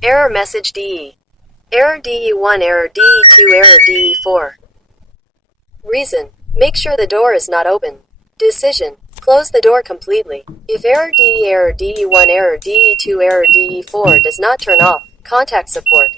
Error message DE. Error DE1, error DE2, error DE4. Reason. Make sure the door is not open. Decision. Close the door completely. If error DE1, error DE2, error DE4 does not turn off, contact support.